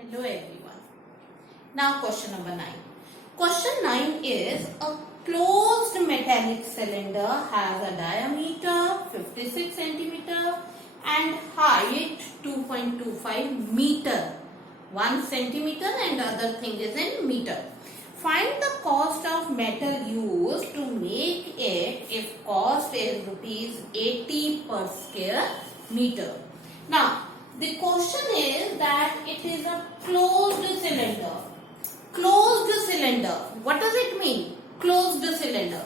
Hello everyone. Now question number 9. Question 9 is a closed metallic cylinder has a diameter 56 centimeter and height 2.25 meter. 1 centimeter and other thing is in meter. Find the cost of metal used to make it if cost is rupees 80 per square meter. Now the question is that it is a closed cylinder. Closed cylinder. What does it mean? Closed cylinder.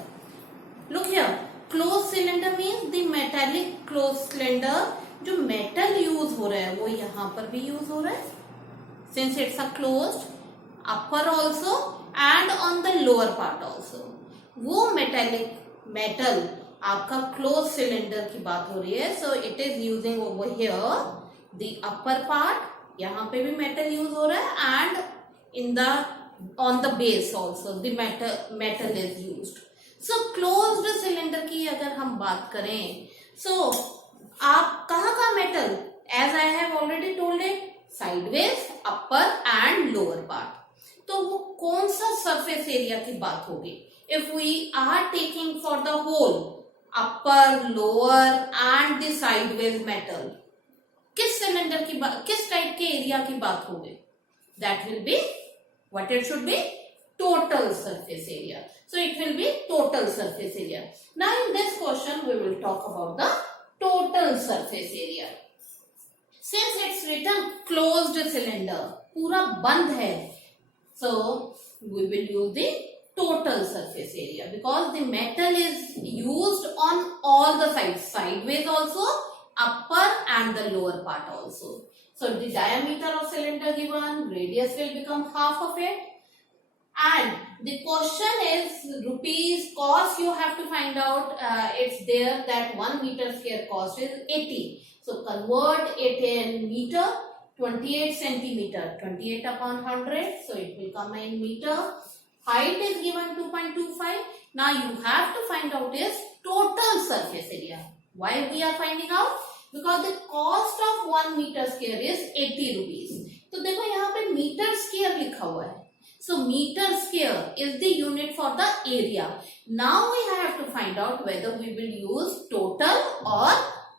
Look here. Closed cylinder means the metallic closed cylinder. जो metal use हो रहा है वो यहाँ पर भी use हो रहा है. Since it's a closed, upper also and on the lower part also. वो metal आपका closed cylinder की बात हो रही है. So it is using over here the upper part. यहाँ पे भी metal use हो रहा है and in the on the base also the metal is used. So closed cylinder की अगर हम बात करें, so आप कहाँ metal? As I have already told it, sideways, upper and lower part. तो वो कौन सा surface area की बात होगी? If we are taking for the whole upper, lower and the sideways metal, किस सिलेंडर की बात, किस टाइप के एरिया की बात होगी? That will be what it should be? Total surface area. So it will be total surface area. Now in this question we will talk about the total surface area. Since it's written closed cylinder, पूरा बंद है, so we will use the total surface area because the metal is used on all the sides, sideways also, upper and the lower part also. So the diameter of cylinder given, radius will become half of it, and the question is rupees cost. You have to find out. It's there that 1 meter square cost is 80. So convert it in meter. 28 centimeter, 28 upon 100. So it will come in meter. Height is given 2.25. Now you have to find out is total surface area. Why we are finding out? Because the cost of 1 meter square is 80 rupees. तो देखो यहाँ पे meter square लिखा हुआ है. So meter square is the unit for the area. Now we have to find out whether we will use total or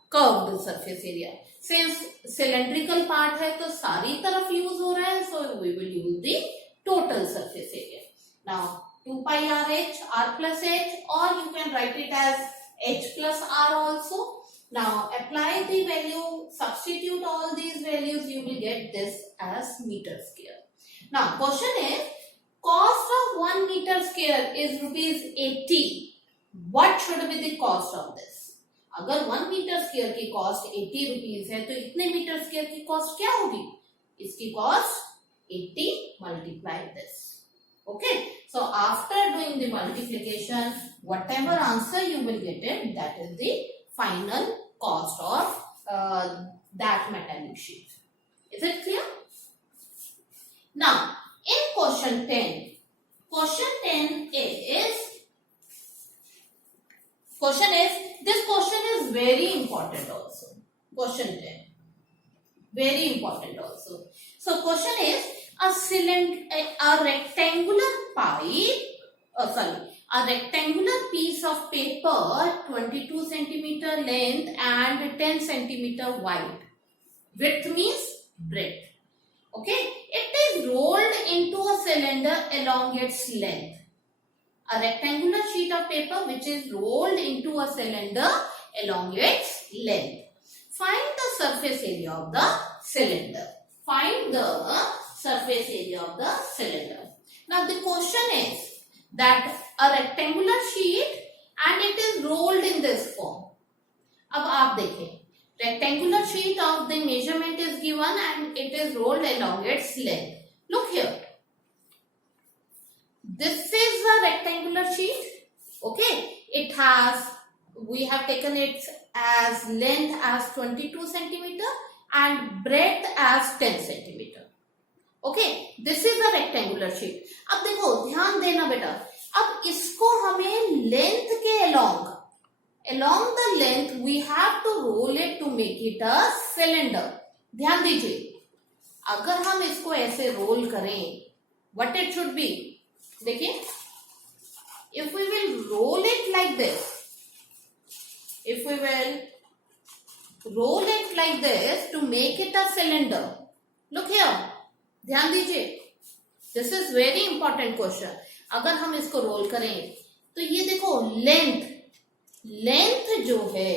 curved surface area. Since cylindrical part है तो सारी तरफ use हो रहा है, so we will use the total surface area. Now 2 pi r h, r plus h, or you can write it as h plus r also. Now apply the value, substitute all these values, you will get this as meter square. Now question is, cost of 1 meter square is rupees 80. What should be the cost of this? अगर 1 meter square की cost 80 rupees है तो इतने meter square की cost क्या होगी? इसकी cost 80 multiply this. Okay, so after doing the multiplication, whatever answer you will get it, that is the final cost of that metallic sheet. Is it clear? Now in question 10 is this question is very important also. Question 10 very important also. So question is a rectangular pipe, a rectangular piece of paper 22 centimeter length and 10 centimeter wide. Width means breadth. Okay, it is rolled into a cylinder along its length. A rectangular sheet of paper which is rolled into a cylinder along its length. Find the surface area of the cylinder. Find the surface area of the cylinder. Now the question is that a rectangular sheet and it is rolled in this form. अब आप देखें, rectangular sheet of the measurement is given and it is rolled along its length. Look here. This is a rectangular sheet. Okay, it has, we have taken it as length as 22 centimeter and breadth as 10 centimeter. Okay, this is a rectangular sheet. अब देखो ध्यान देना बेटा, अब इसको हमें length के along the length we have to roll it to make it a cylinder. ध्यान दीजिए, अगर हम इसको ऐसे रोल करें, व्हाट इट शुड बी, देखिए, if we will roll it like this, if we will roll it like this to make it a cylinder, look here, ध्यान दीजिए, this is very important question. अगर हम इसको role करें तो ये देखो लेंथ जो है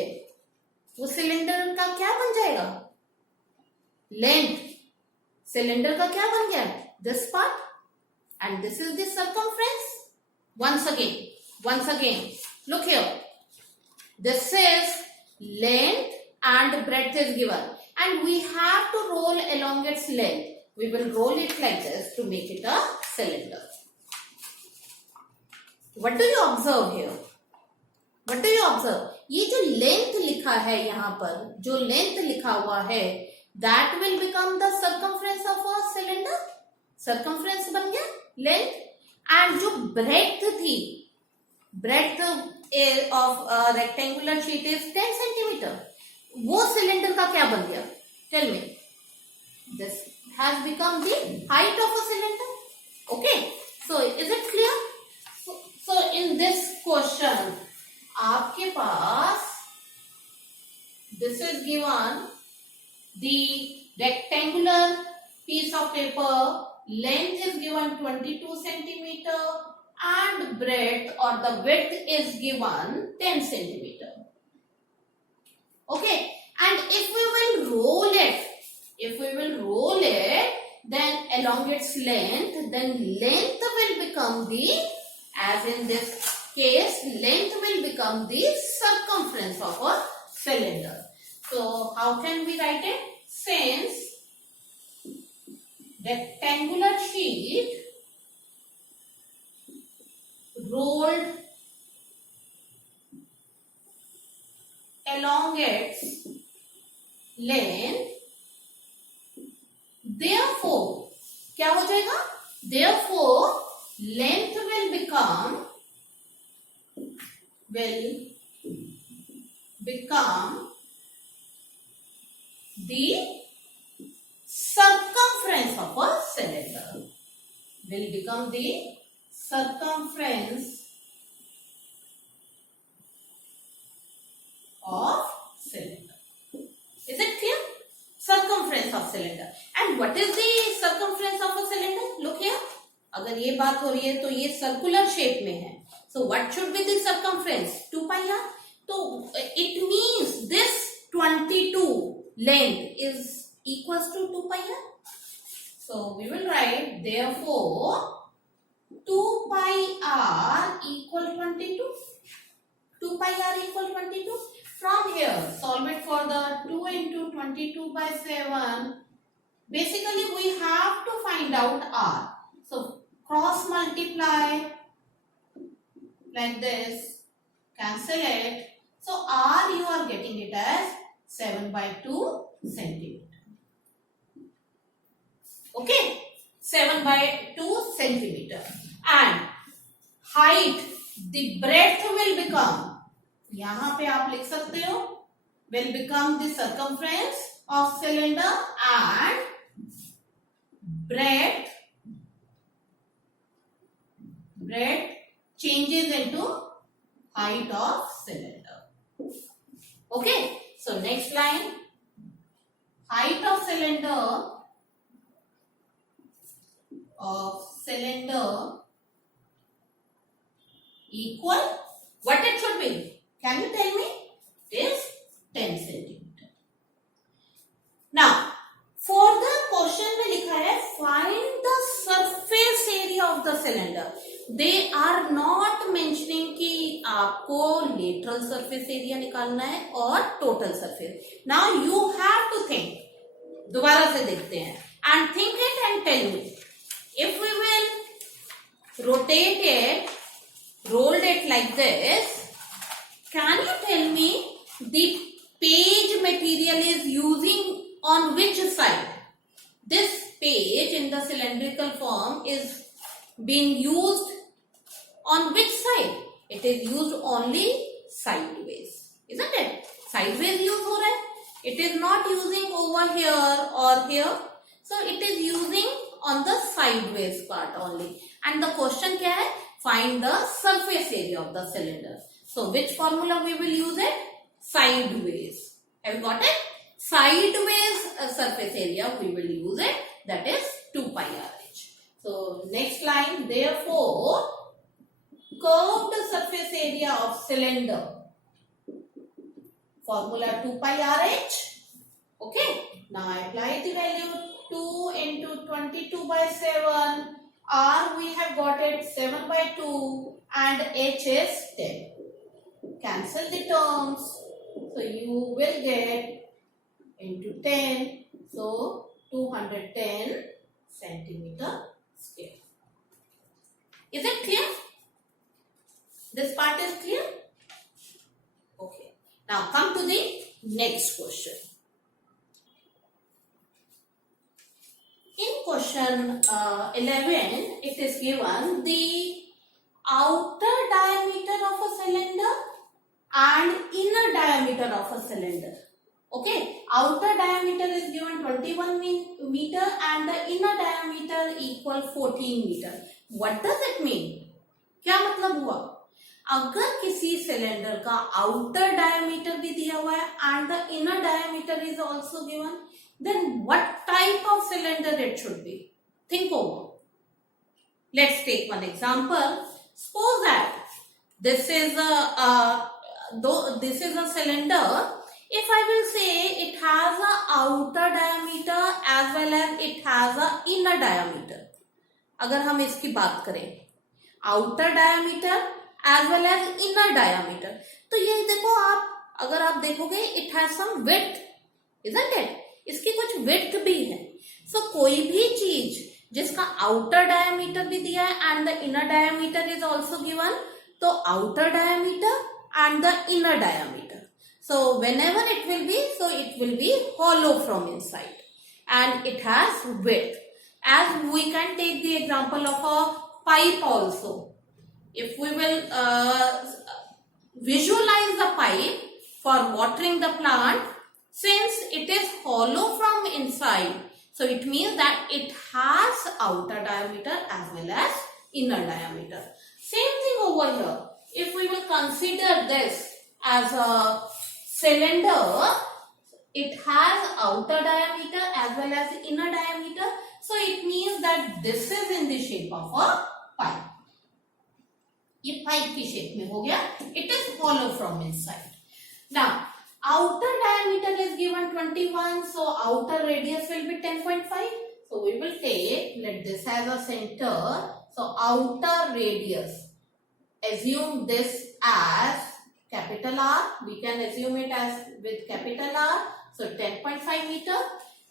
वो सिलेंडर का क्या बन जाएगा, लेंथ सिलेंडर का क्या बन गया, this part, and this is the circumference. once again look here, this is length and breadth is given and we have to roll along its length. We will roll it like this to make it a cylinder. What do you observe here? What do you observe? ये जो length लिखा है यहाँ पर, जो length लिखा हुआ है, that will become the circumference of a cylinder. Circumference बन गया length, and जो breadth थी, breadth of rectangular sheet is 10 centimeter. वो सिलेंडर का क्या बन गया, tell me. This has become the height of a cylinder. Okay, so is it clear? So in this question आपके पास this is given the rectangular piece of paper, length is given 22 centimeter and breadth or the width is given 10 centimeter. Okay, and if we will roll it, then along its length, then length will become the, as in this case, length will become the circumference of a cylinder. So how can we write it? Since rectangular sheet rolled along its length, therefore क्या हो जाएगा, therefore length will become the circumference of a cylinder, will become the circumference of cylinder. Is it clear? Circumference of cylinder. And what is the circumference of a cylinder? Look here. अगर ये बात हो रही है तो ये circular shape में है. So what should be the circumference? 2 pi r. So it means this 22 length is equals to 2 pi r. So we will write therefore 2 pi r equal 22. 2 pi r equal 22. From here, solve it for the 2 into 22 by 7. Basically, we have to find out r. So cross multiply like this, cancel it. So r you are getting it as 7 by 2 centimeter. Okay, 7 by 2 centimeter. And height, the breadth will become, यहाँ पे आप लिख सकते हो, will become the circumference of cylinder and breadth changes into height of cylinder. Okay, so next line, height of cylinder equal, what it should be? Can you tell me? It is 10 centimeter. Now, for the question में लिखा है find the surface area of the cylinder. They are not mentioning कि आपको lateral surface area निकालना है और total surface. Now you have to think. दोबारा से देखते हैं and think it and tell me. If we will rotate it, rolled it like this, can you tell me the page material is using on which side? This page in the cylindrical form is being used on which side? It is used only sideways, isn't it? Sideways use हो रहा है. It is not using over here or here. So it is using on the sideways part only. And the question क्या है? Find the surface area of the cylinder. So which formula we will use it? Sideways. Have you got it? Sideways surface area we will use it. That is 2 pi RH. So next line, therefore curved surface area of cylinder, formula 2 pi RH. Okay, now I apply the value 2 into 22 by 7. R we have got it 7 by 2 and H is 10. Cancel the terms. So you will get into 10. So 210 centimeter square. Is it clear? This part is clear? Okay. Now come to the next question. In question 11, it is given the outer diameter of a cylinder and inner diameter of a cylinder. Okay, outer diameter is given 21 meter and the inner diameter equal 14 meter. What does it mean? क्या मतलब हुआ? अगर किसी cylinder का outer diameter भी दिया हुआ है and the inner diameter is also given, then what type of cylinder it should be? Think over. Let's take one example. Suppose that this is a cylinder. If I will say it has a outer diameter as well as it has a inner diameter. अगर हम इसकी बात करें outer diameter as well as inner diameter, तो ये देखो आप, अगर आप देखोगे it has some width, isn't it? इसकी कुछ विड्थ भी है. सो कोई भी चीज जिसका आउटर डायमीटर भी दिया है and the inner diameter is also given, तो outer diameter and the inner diameter. So whenever it will be, so it will be hollow from inside and it has width. As we can take the example of a pipe also. If we will visualize the pipe for watering the plant, since it is hollow from inside, so it means that it has outer diameter as well as inner diameter. Same thing over here. If we will consider this as a cylinder, it has outer diameter as well as inner diameter. So it means that this is in the shape of a pipe. ये pipe की shape में हो गया. It is hollow from inside. Now, outer diameter is given 21, so outer radius will be 10.5. So we will take, let this as a center. So outer radius, assume this as capital R. We can assume it as with capital R. So 10.5 meter.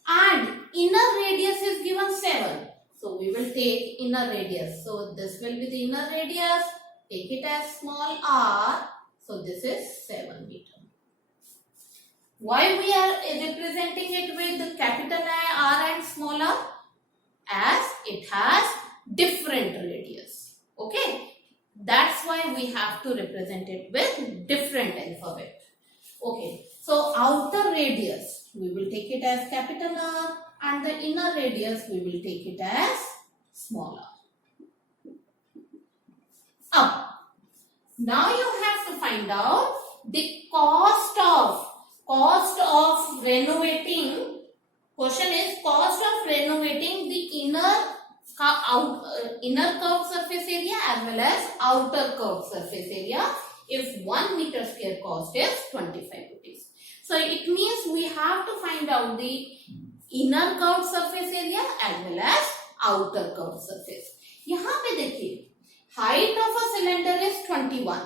And inner radius is given 7. So we will take inner radius. So this will be the inner radius. Take it as small r. So this is 7 meter. Why we are representing it with capital R and small r? As it has different radius. Okay. That's why we have to represent it with different alphabet. Okay. So outer radius, we will take it as capital R, and the inner radius, we will take it as small r. Now you have to find out the cost of renovating. Question is cost of renovating the inner curved surface area as well as outer curved surface area if 1 meter square cost is 25 rupees. So it means we have to find out the inner curved surface area as well as outer curved surface. यहाँ पे देखिए height of a cylinder is 21.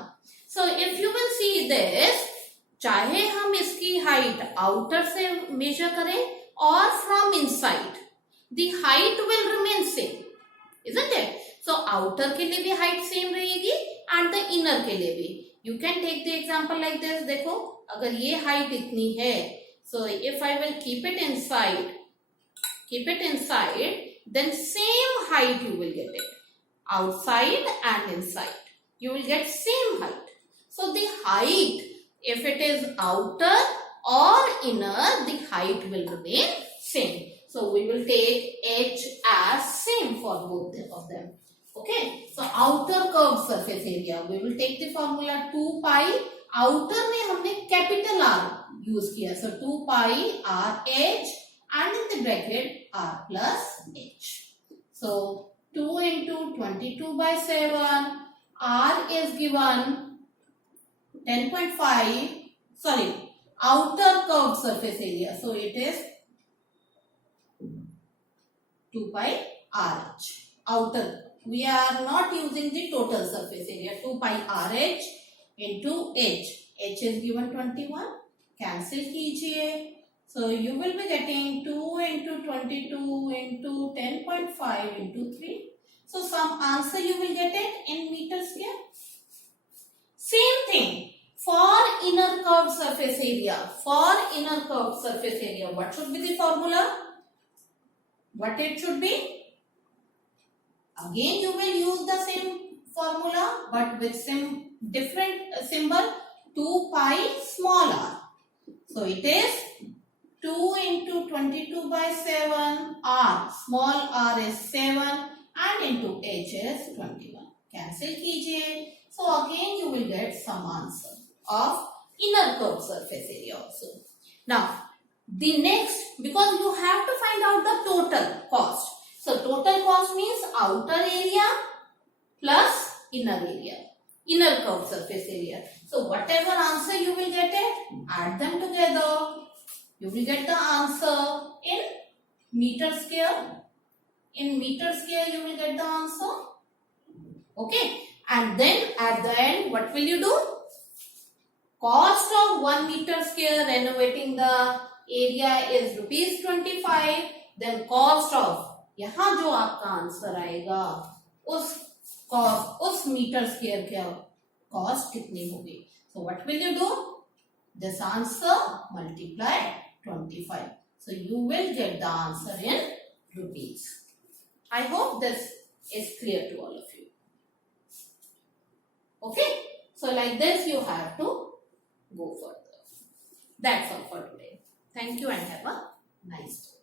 So if you will see this, चाहे हम इसकी height outer से measure करें or from inside, the height will remain same, isn't it? So outer के लिए भी height same रहेगी and the inner के लिए भी. You can take the example like this. देखो अगर ये height इतनी है, so if I will keep it inside, then same height you will get it. Outside and inside, you will get same height. So the height, if it is outer or inner, the height will remain same. So we will take h as same for both of them. Okay, so outer curved surface area, we will take the formula 2 pi. outer में हमने capital R use किया, so 2 pi R h and in the bracket R plus h. So 2 into 22 by 7, R is given 10.5, sorry, outer curved surface area, so it is 2 pi RH. Outer, we are not using the total surface area. 2 pi RH into h. h is given 21. Cancel कीजिए. So you will be getting 2 into 22 into 10.5 into 3. So some answer you will get it in meters here. Same thing for inner curved surface area. For inner curved surface area, what should be the formula? What it should be? Again you will use the same formula but with some different symbol. 2 pi small r. So it is 2 into 22 by 7 r. Small r is 7 and into h is 21. Cancel कीजिए. So again you will get some answer of inner curved surface area also. Now the next, because you have to find out the total cost. So total cost means outer area plus inner area, inner curved surface area. So whatever answer you will get it, add them together. You will get the answer in meter square. In meter square you will get the answer. Okay. And then at the end, what will you do? Cost of 1 meter square renovating the area is ₹25. Then cost of, यहाँ जो आपका answer आएगा उस metre square क्या cost कितनी होगी? So what will you do? This answer multiply 25. So you will get the answer in rupees. I hope this is clear to all of you. Okay, so like this you have to go further. That's all for today. Thank you and have a nice day.